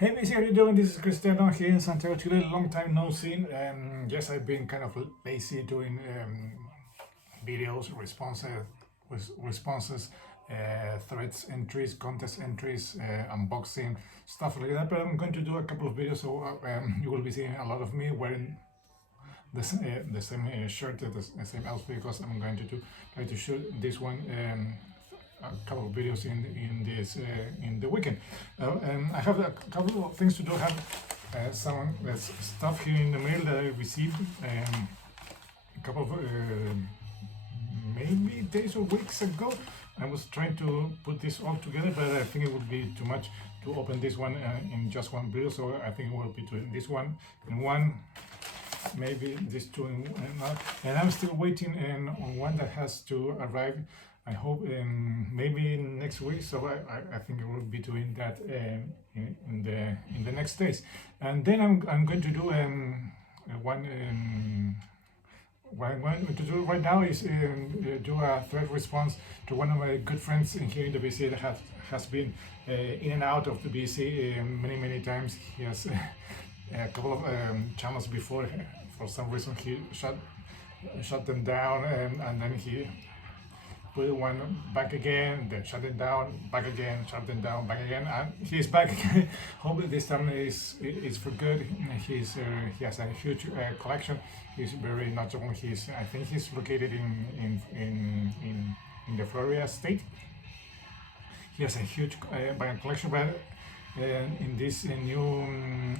Hey, Missy, how you doing? This is Cristiano here in Santiago, Chile. Long time no seen. Yes, I've been kind of lazy doing videos, responses, threads entries, contest entries, unboxing, stuff like that. But I'm going to do a couple of videos, so you will be seeing a lot of me wearing the same shirt, the same outfit, because I'm going to try to shoot this one. A couple of videos in the weekend. I have a couple of things to do. I have some stuff here in the mail that I received a couple of maybe days or weeks ago. I was trying to put this all together, but I think it would be too much to open this one in just one video. So I think we'll be doing this one in one, maybe these two in another. And I'm still waiting on one that has to arrive. I hope maybe next week. So I think I will be doing that in the next days. And then I'm going to do one. What I'm going to do right now is do a thread response to one of my good friends in here in the BC that has been in and out of the BC many times. He has a couple of channels before. For some reason, he shut them down, and then he put one back again, then shut it down, back again, shut them down, back again, and he's back again. Hopefully this time is for good. He has a huge collection. He's very knowledgeable. I think he's located in the Florida state. He has a huge vinyl collection, but in this new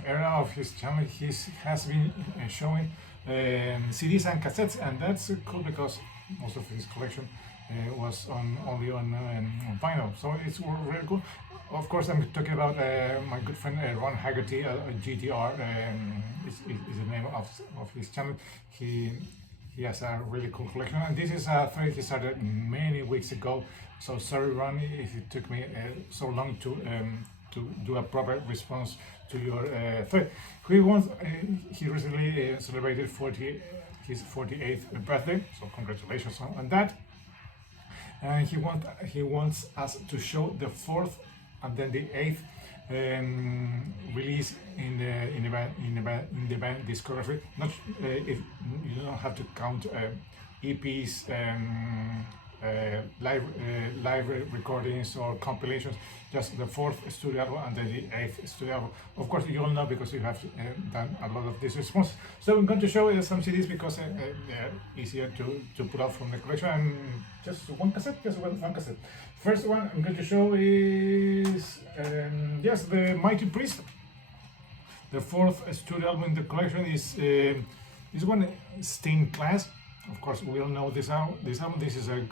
era of his channel, he has been showing CDs and cassettes, and that's cool because most of his collection was only on vinyl, so it's really cool. Of course, I'm talking about my good friend Ron Haggerty, GTR is the name of his channel. He has a really cool collection, and this is a thread he started many weeks ago. So sorry, Ron, if it took me so long to do a proper response to your thread. He recently celebrated his 48th birthday, so congratulations on that. And he wants us to show the fourth and then the eighth release in the band discography. Not if you don't have to count EPs, live recordings or compilations. Just the fourth studio album and then the eighth studio album. Of course, you all know because you have done a lot of this response. So I'm going to show some CDs because they're easier to pull out from the collection. And just one cassette. First one I'm going to show is yes, the Mighty Priest. The fourth studio album in the collection is this one, Stained Glass. Of course, we all know this album. This is a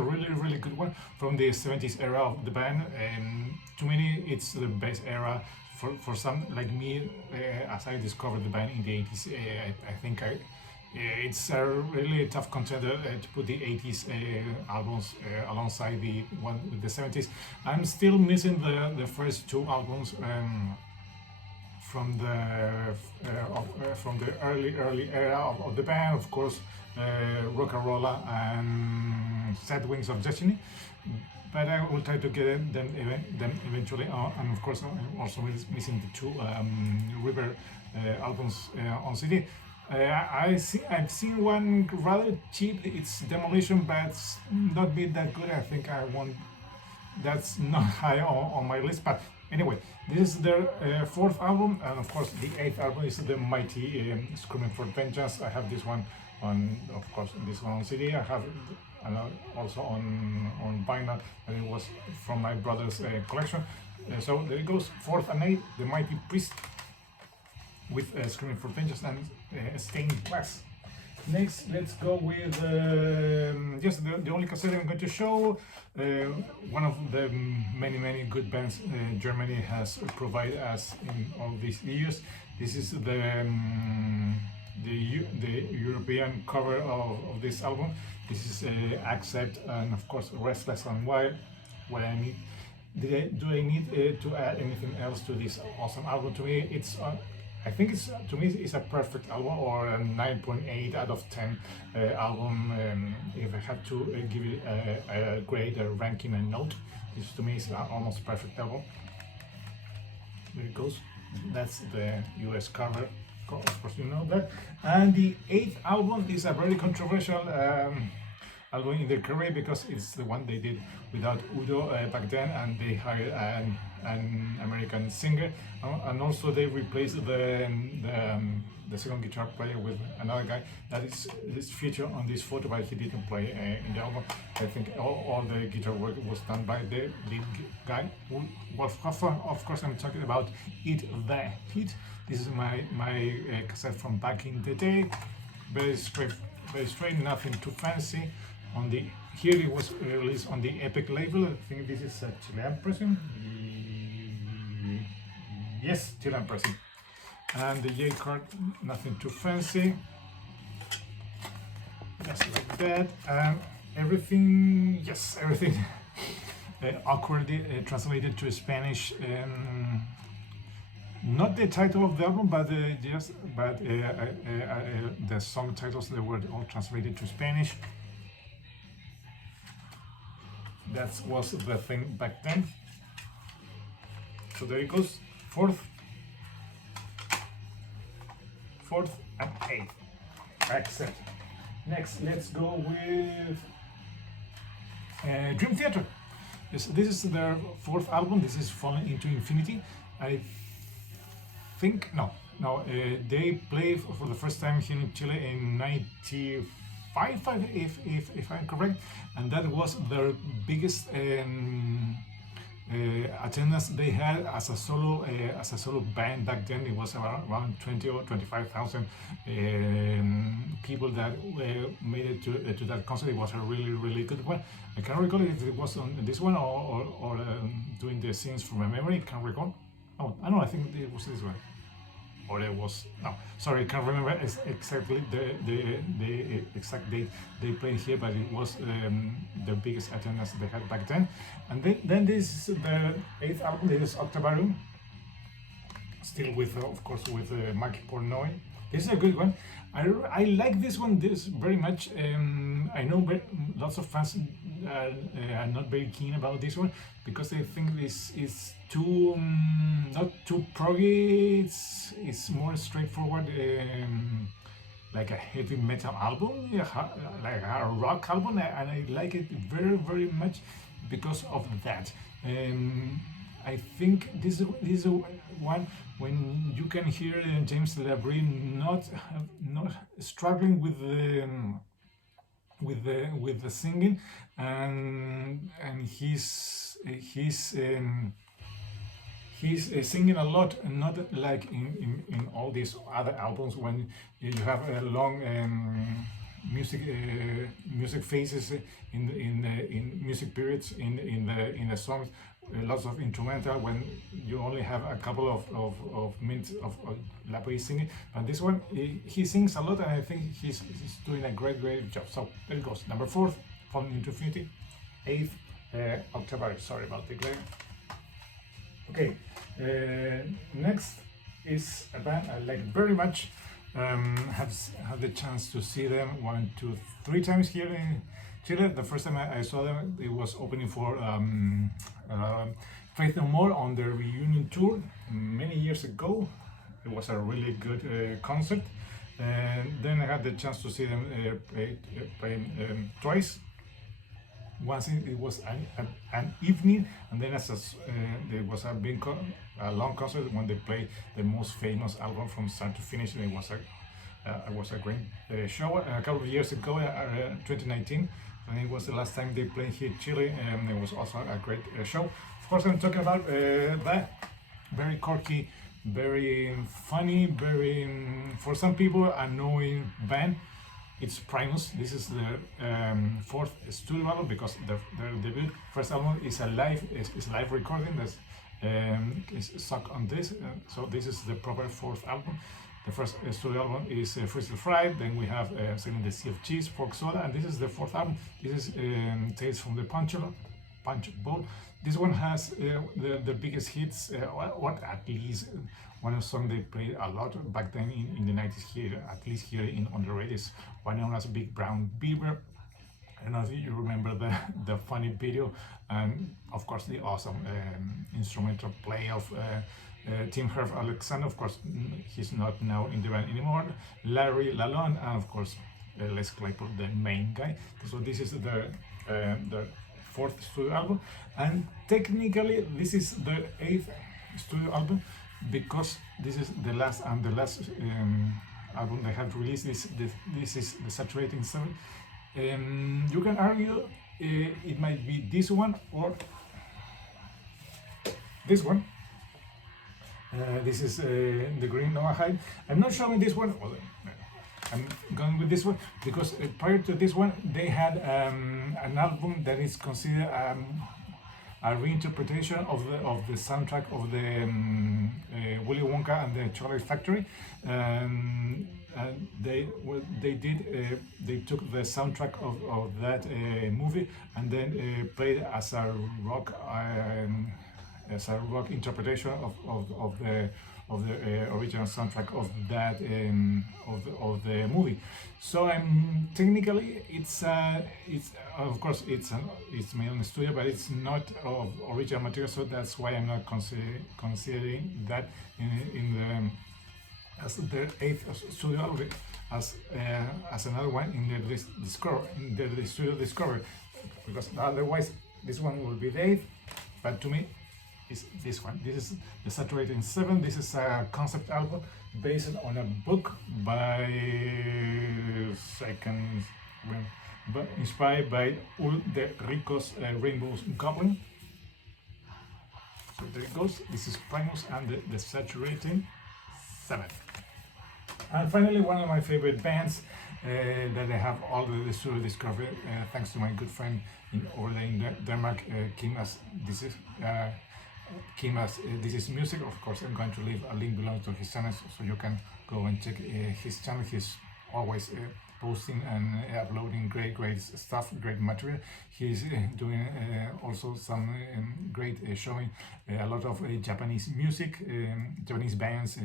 really good one from the 70s era of the band. And to me, it's the best era. For some like me, as I discovered the band in the 80s, I think it's a really tough contender to put the 80s albums alongside the one with the 70s. I'm still missing the first two albums. From the early era of the band, of course, Rock and Rolla and Sad Wings of Destiny. But I will try to get them eventually. And of course, I'm also missing the two River albums on CD. I've seen one rather cheap. It's Demolition, but not been that good. I think I want. That's not high on my list, but anyway, this is their fourth album, and of course the eighth album is the Mighty Screaming for Vengeance. I have this one of course, this one on CD. I have also on vinyl, and it was from my brother's collection. So there it goes, fourth and eighth, the Mighty Priest with Screaming for Vengeance and Stained Glass. Next, let's go with just the only cassette I'm going to show. One of the many good bands Germany has provided us in all these years. This is the European cover of this album. This is Accept, and of course Restless and Wild. What I need, do I need to add anything else to this awesome album? To me, I think it's a perfect album, or a 9.8 out of 10 album. If I have to give it a grade, a ranking, a note, this to me is almost perfect album. There it goes. That's the US cover. Of course, you know that. And the eighth album is a very controversial album in their career because it's the one they did without Udo back then, and they hired an American singer, and also they replaced the second guitar player with another guy that is featured on this photo, but he didn't play in the album. I think all the guitar work was done by the lead guy, Wolf Hoffman. Of course, I'm talking about Eat the Heat. This is my cassette from back in the day. Very straight, nothing too fancy. Here it was released on the Epic label. I think this is a Chilean pressing. Yes, Chilean pressing. And the J card, nothing too fancy. Just like that. And everything, yes, everything awkwardly translated to Spanish. Not the title of the album, but the song titles, they were all translated to Spanish. That was the thing back then. So there it goes, fourth and eighth. Excellent. Next, let's go with Dream Theater. This is their fourth album. This is Falling into Infinity. I think they played for the first time here in Chile in '95, if I'm correct, and that was their biggest attendance they had as a solo band back then. It was around 20 or 25,000 people that made it to that concert. It was a really good one. I can't recall if it was on this one or doing the scenes from my memory. Can't recall. Oh, I know. I think it was this one. Or it was, no, sorry, I can't remember exactly the exact date they played here, but it was the biggest attendance they had back then. And then this is the eighth album. This is Octavarium, still with, of course, with Mark Portnoy. This is a good one. I like this one very much. I know lots of fans are not very keen about this one because they think this is too not too proggy. It's more straightforward, like a heavy metal album, like a rock album, and I like it very much because of that. I think this is one when you can hear James Labrie not struggling with the singing, and he's singing a lot, and not like in all these other albums when you have a long music phases in music periods in the songs, lots of instrumental when you only have a couple of minutes of Labrie singing. But this one he sings a lot, and I think he's doing a great job. So there it goes, number 4, Falling into Infinity. 8th, Octavarium. Sorry about the glare. Okay, next is a band I like very much. Have had the chance to see them 1, 2, 3 times here in Chile. The first time I saw them, it was opening for Faith No More on their reunion tour many years ago. It was a really good concert, and then I had the chance to see them play twice. Once it was an evening, and then there was a long concert when they played the most famous album from start to finish. And it was a great show. A couple of years ago, 2019, and it was the last time they played here in Chile, and it was also a great show. Of course, I'm talking about that very quirky, very funny, very for some people annoying band. It's Primus. This is their 4th studio album because their debut first album is a live recording that's is stuck on this. So this is the proper 4th album. The first studio album is Freestyle Fried. Then we have Sailing the Sea of Cheese, Fork Soda, and this is the 4th album. This is Tales from the Punch Bowl. This one has the biggest hits, what at least one song they played a lot back then in the 90s here, at least here on the radio, is one known as Big Brown Beaver. I don't know if you remember the funny video, and of course the awesome instrumental play of Tim Herf Alexander. Of course, he's not now in the band anymore. Larry Lalonde, and of course Les Claypool, the main guy. So this is the fourth studio album, and technically this is the eighth studio album, because this is the last album they have released. This is the Saturating Seven. You can argue it might be this one or this one. This is the Green Noahide. I'm not showing this one. Well, I'm going with this one because prior to this one they had an album that is considered a reinterpretation of the soundtrack of the Willy Wonka and the Chocolate Factory. They took the soundtrack of that movie and then played as a rock interpretation of the original soundtrack of that of the movie. So technically it's of course it's made in the studio, but it's not of original material. So that's why I'm not considering that in the as the eighth studio album as another one in the studio discovery, because otherwise this one will be the eighth. But to me, is this one. This is the Saturating Seven. This is a concept album based on a book by inspired by Ulrico's Rainbow's Goblin. So there it goes. This is Primus and the Saturating Seven. And finally, one of my favorite bands that I have all the studio discovery, thanks to my good friend over there in Denmark, This is Music. Of course, I'm going to leave a link below to his channel, so you can go and check his channel. He's always posting and uploading great stuff, great material. He's doing also some great showing a lot of Japanese music, Japanese bands.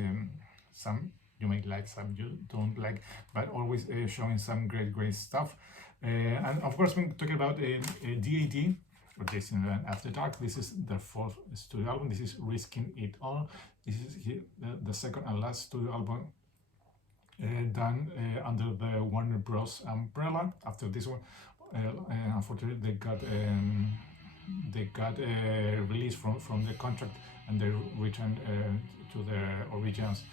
Some you may like, some you don't like, but always showing some great stuff. And of course, when talking about DAD, or Jason After Dark, this is the fourth studio album. This is Risking It All. This is the second and last studio album done under the Warner Bros. Umbrella. After this one, unfortunately, they got released from the contract, and they returned to their origins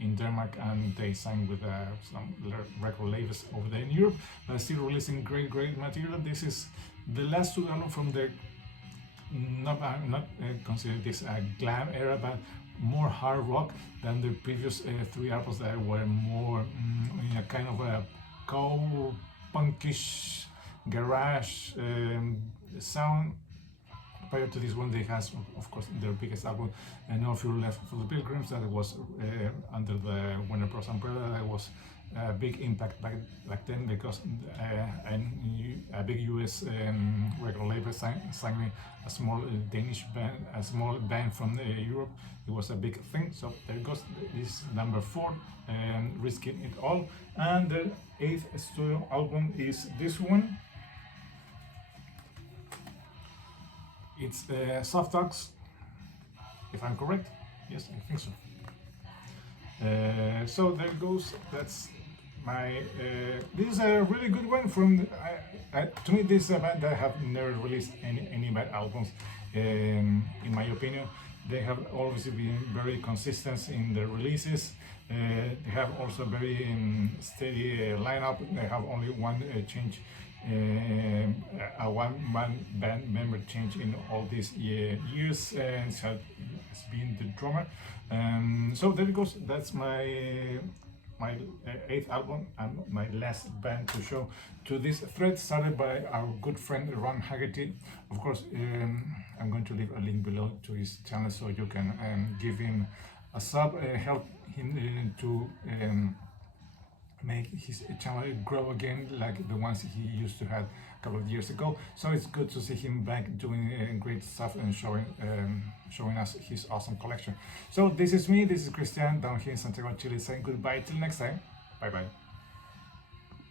in Denmark, and they signed with some record labels over there in Europe, but still releasing great material. This is the last studio album from the not consider this a glam era, but more hard rock than the previous three albums that were more in a kind of a cold punkish garage sound. Prior to this one, they had, of course, their biggest album, No Fuel Left for the Pilgrims, that was under the Warner Bros. Umbrella. That was a big impact back then, because a big US record label signing a small Danish band, a small band from Europe. It was a big thing. So there goes this number 4, Risking It All. And the 8th studio album is this one. It's Soft Dogs, if I'm correct. Yes, I think so. So there goes. That's my. This is a really good one. To me, this is a band that have never released any bad albums. In my opinion, they have always been very consistent in their releases. They have also very steady lineup. They have only one change. A one-man band member change in all these years, and has been the drummer. So there it goes. That's my 8th album and my last band to show. To this thread started by our good friend Ron Haggerty. Of course, I'm going to leave a link below to his channel, so you can give him a sub, help him to make his channel grow again, like the ones he used to have a couple of years ago. So it's good to see him back doing great stuff and showing us his awesome collection. So this is me, this is Christian, down here in Santiago, Chile, saying goodbye till next time. Bye bye.